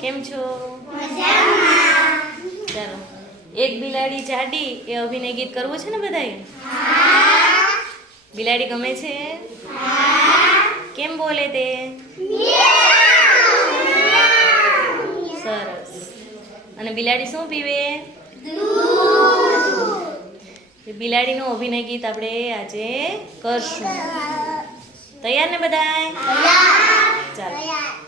કેમ છો? ચાલો. એક બિલાડી જાડી એ અભિનય ગીત કરવું છે ને બધાએ? બિલાડી ગમે છે? કેમ બોલે તે? સરસ. અને બિલાડી શું પીવે? બિલાડીનું અભિનય ગીત આપણે આજે કરશું. તૈયાર ને બધાય ચાલો.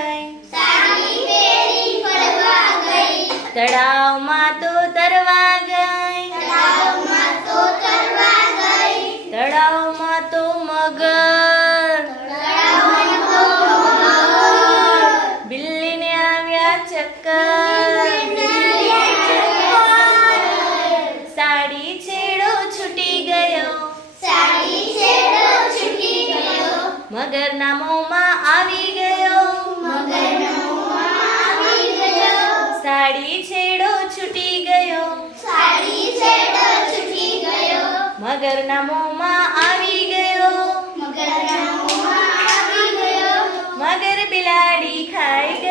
તળાવમાં તો તરવા ગઈ. તળાવમાં તો મગર. બિલ્લીને આવ્યા ચક્કર. સાડી છેડો છૂટી ગયો. મગરના મોંમાં આવી ગયો. સાડી મોમાં આવી ગયો. મગરના મોમાં આવી ગયો. મગર બિલાડી ખાઈ ગઈ